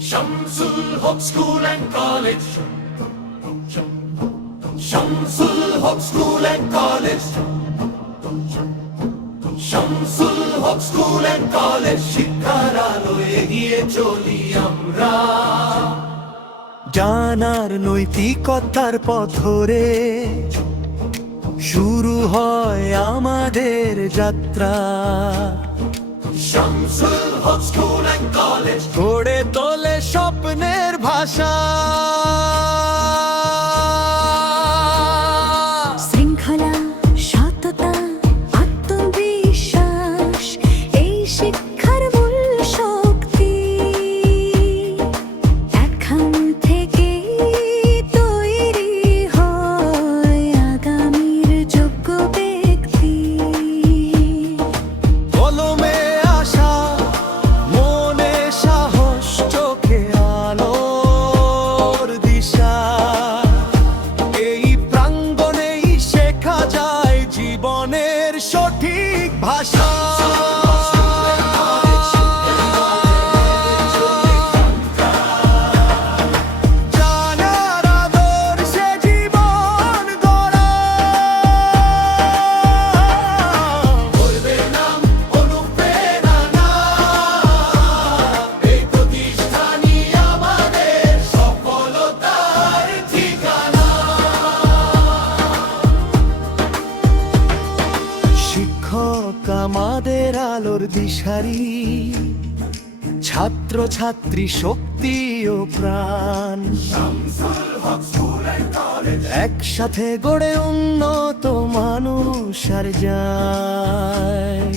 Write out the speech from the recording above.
Shamsul Haq School and College. Shamsul Haq School and College. Shamsul Haq School and College. শিক্ষার আলো এগিয়ে চলি আমরা জানার নৈতিকতার পথ ধরে শুরু হয় আমাদের যাত্রা। কলেজ। গড়ে তোলে স্বপ্নের ভাষা। সঠিক ভাষা শিক্ষক আমাদের আলোর দিশারি। ছাত্র ছাত্রী শক্তি ও প্রাণ। একসাথে গড়ে উন্নত মানুষ আর যায়।